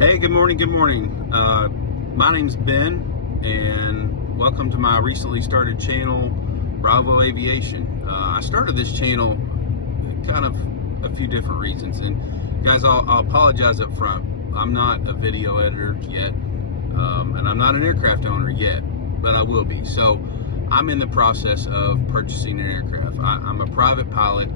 Hey, good morning, good morning. My name's Ben, and welcome to my recently started channel, Bravo Aviation. I started this channel kind of a few different reasons, and guys, I'll apologize up front. I'm not a video editor yet, and I'm not an aircraft owner yet, but I will be. So I'm in the process of purchasing an aircraft. I'm a private pilot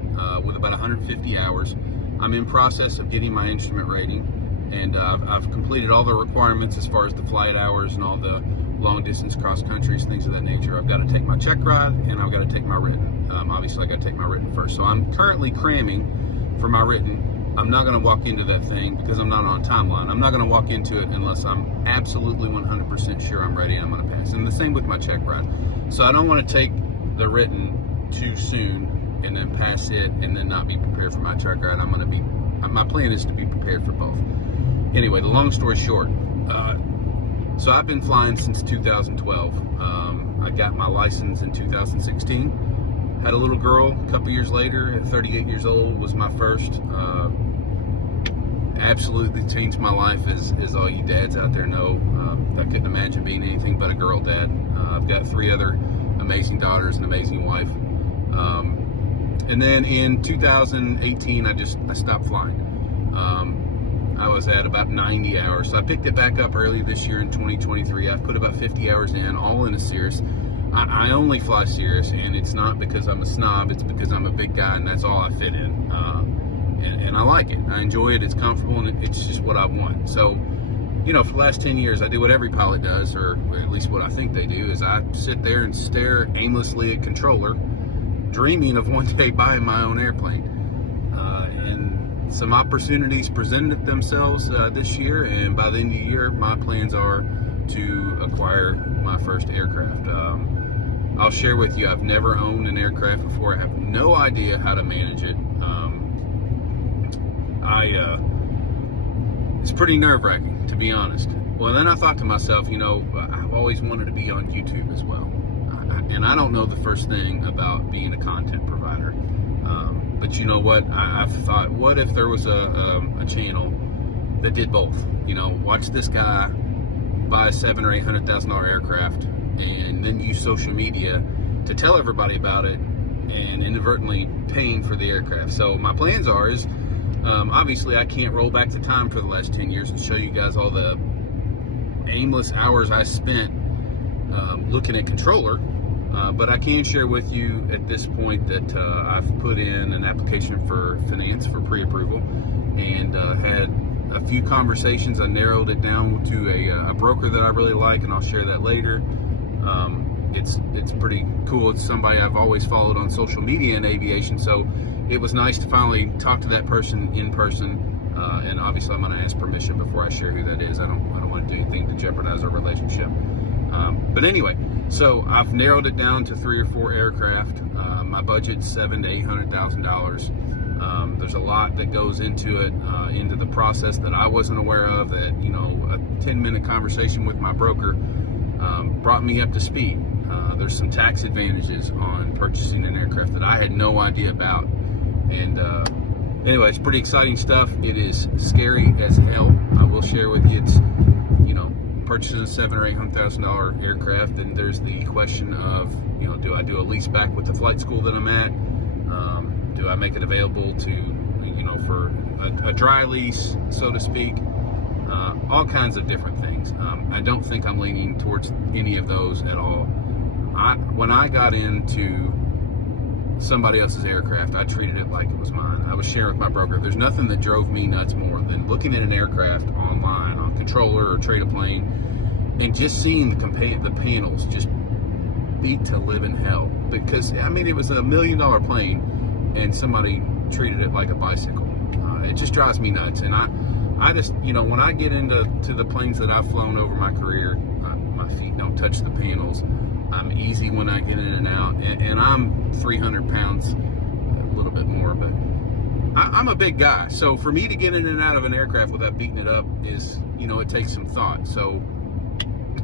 with about 150 hours. I'm in process of getting my instrument rating. And I've completed all the requirements as far as the flight hours and all the long distance cross countries, things of that nature. I've got to take my check ride and I've got to take my written. Obviously I got to take my written first. So I'm currently cramming for my written. I'm not going to walk into that thing because I'm not on a timeline. I'm not going to walk into it unless I'm absolutely 100% sure I'm ready and I'm going to pass. And the same with my check ride. So I don't want to take the written too soon and then pass it and then not be prepared for my check ride. My plan is to be prepared for both. Anyway, the long story short, so I've been flying since 2012. I got my license in 2016. Had a little girl a couple years later, at 38 years old, was my first. Absolutely changed my life, as all you dads out there know. I couldn't imagine being anything but a girl dad. I've got 3 other amazing daughters, an amazing wife. And then in 2018, I stopped flying. I was at about 90 hours. So I picked it back up early this year in 2023. I've put about 50 hours in, all in a Cirrus. I only fly Cirrus, and it's not because I'm a snob, it's because I'm a big guy and that's all I fit in. And I like it. I enjoy it, it's comfortable, and it's just what I want. So, you know, for the last 10 years, I do what every pilot does, or at least what I think they do, is I sit there and stare aimlessly at controller, dreaming of one day buying my own airplane. Some opportunities presented themselves this year, and by the end of the year, my plans are to acquire my first aircraft. I'll share with you, I've never owned an aircraft before. I have no idea how to manage it. It's pretty nerve-wracking, to be honest. Well, then I thought to myself, you know, I've always wanted to be on YouTube as well. And I don't know the first thing about being a content provider. But you know what? I've thought, what if there was a channel that did both? You know, watch this guy buy a $700,000 or $800,000 aircraft, and then use social media to tell everybody about it, and inadvertently paying for the aircraft. So my plans is, obviously I can't roll back the time for the last 10 years and show you guys all the aimless hours I spent looking at controller. But I can share with you at this point that I've put in an application for finance for pre-approval, and had a few conversations. I narrowed it down to a broker that I really like, and I'll share that later. It's pretty cool. It's somebody I've always followed on social media in aviation, so it was nice to finally talk to that person in person. And obviously I'm going to ask permission before I share who that is. I don't want to do anything to jeopardize our relationship. But anyway, so I've narrowed it down to 3 or 4 aircraft. My budget's $700,000 to $800,000. There's a lot that goes into it, into the process that I wasn't aware of. That, you know, a 10-minute conversation with my broker brought me up to speed. There's some tax advantages on purchasing an aircraft that I had no idea about. And anyway, it's pretty exciting stuff. It is scary as hell. I will share with you, it's, you know, purchasing a $700,000 or $800,000 aircraft, and there's the question of, you know, do I do a lease back with the flight school that I'm at? Do I make it available to, you know, for a dry lease, so to speak? All kinds of different things. I don't think I'm leaning towards any of those at all. When I got into somebody else's aircraft, I treated it like it was mine. I was sharing with my broker. There's nothing that drove me nuts more than looking at an aircraft online on controller or trade a plane and just seeing the panels just beat to live in hell. Because I mean, it was $1 million plane and somebody treated it like a bicycle. It just drives me nuts. And I just, you know, when I get into the planes that I've flown over my career, my feet don't touch the panels. I'm easy when I get in and out, and I'm 300 pounds, a little bit more, but I'm a big guy. So for me to get in and out of an aircraft without beating it up is, you know, it takes some thought. So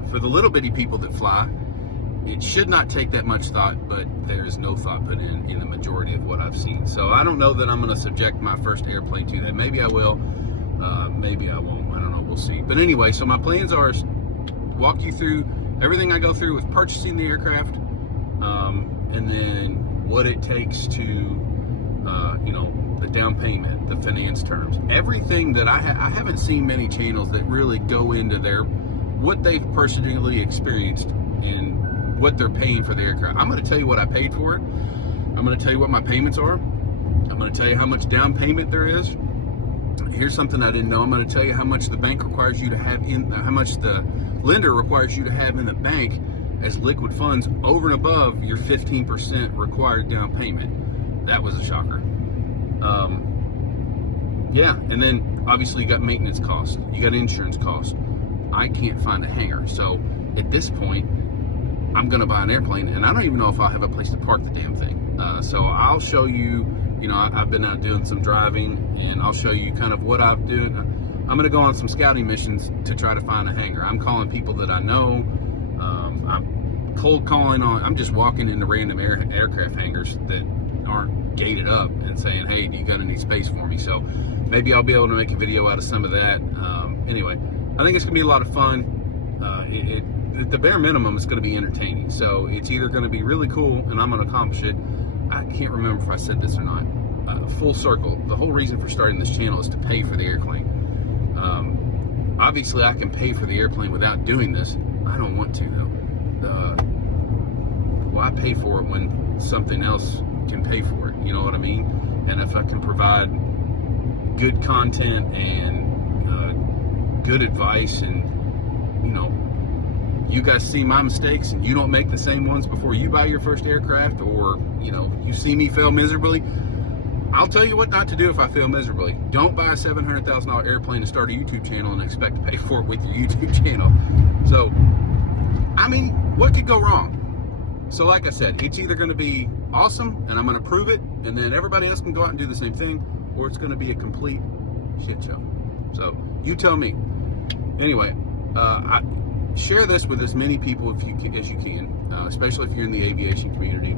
for the little bitty people that fly, it should not take that much thought, but there is no thought put in the majority of what I've seen. So I don't know that I'm going to subject my first airplane to that. Maybe I will. Maybe I won't. I don't know. We'll see. But anyway, so my plans are walk you through everything I go through with purchasing the aircraft, and then what it takes to, you know, the down payment, the finance terms, everything that I haven't seen many channels that really go into what they've personally experienced and what they're paying for the aircraft. I'm going to tell you what I paid for it. I'm going to tell you what my payments are. I'm going to tell you how much down payment there is. Here's something I didn't know. I'm going to tell you how much the bank requires you to have how much the lender requires you to have in the bank as liquid funds over and above your 15% required down payment. That was a shocker. Yeah, and then obviously you got maintenance costs, you got insurance costs. I can't find a hangar, so at this point, I'm gonna buy an airplane, and I don't even know if I'll have a place to park the damn thing. So I'll show you. You know, I've been out doing some driving, and I'll show you kind of what I'm doing. I'm gonna go on some scouting missions to try to find a hangar. I'm calling people that I know. I'm cold calling on. I'm just walking into random aircraft hangars that aren't gated up and saying, hey, do you got any space for me? So maybe I'll be able to make a video out of some of that. Anyway, I think it's gonna be a lot of fun. At the bare minimum, it's gonna be entertaining. So it's either gonna be really cool and I'm gonna accomplish it. I can't remember if I said this or not. Full circle, the whole reason for starting this channel is to pay for the airplane. Obviously I can pay for the airplane without doing this. I don't want to though. Why pay for it when something else can pay for it? You know what I mean? And if I can provide good content and good advice, and you know, you guys see my mistakes and you don't make the same ones before you buy your first aircraft, or you know, you see me fail miserably, I'll tell you what not to do if I fail miserably. Don't buy a $700,000 airplane and start a YouTube channel and expect to pay for it with your YouTube channel. So, I mean, what could go wrong? So like I said, it's either going to be awesome and I'm going to prove it, and then everybody else can go out and do the same thing, or it's going to be a complete shit show. So you tell me. Anyway, I share this with as many people as you can, especially if you're in the aviation community.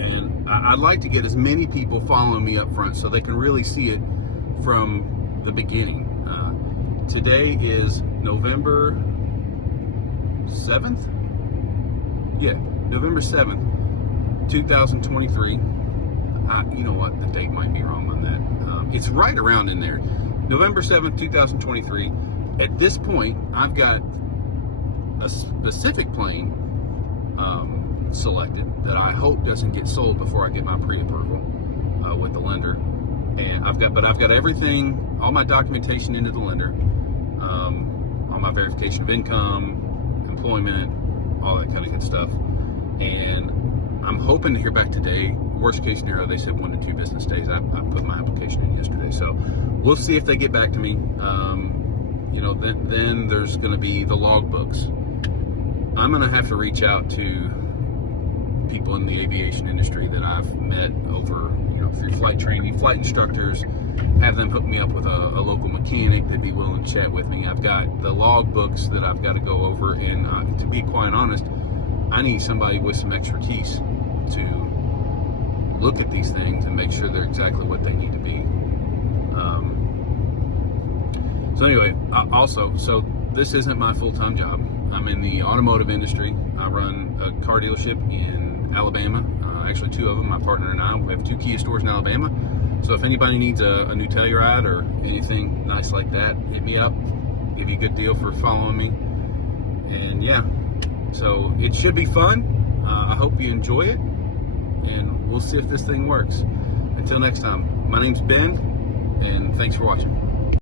And I'd like to get as many people following me up front so they can really see it from the beginning. Today is November 7th? Yeah, November 7th, 2023. You know what? The date might be wrong on that. It's right around in there. November 7th, 2023. At this point, I've got a specific plane selected that I hope doesn't get sold before I get my pre-approval with the lender. And I've got everything, all my documentation into the lender, all my verification of income, employment, all that kind of good stuff. And I'm hoping to hear back today. Worst case scenario, they said 1 to 2 business days. I put my application in yesterday, so we'll see if they get back to me. You know, then there's going to be the logbooks. I'm going to have to reach out to people in the aviation industry that I've met over, you know, through flight training, flight instructors, have them hook me up with a local mechanic that'd be willing to chat with me. I've got the logbooks that I've got to go over, and to be quite honest, I need somebody with some expertise to look at these things and make sure they're exactly what they need to be. So anyway, so this isn't my full-time job. I'm in the automotive industry. I run a car dealership in Alabama. Actually, 2 of them. My partner and I. We have 2 Kia stores in Alabama. So if anybody needs a new Telluride or anything nice like that, hit me up. Give you a good deal for following me. And yeah, so it should be fun. I hope you enjoy it, and we'll see if this thing works. Until next time, my name's Ben, and thanks for watching.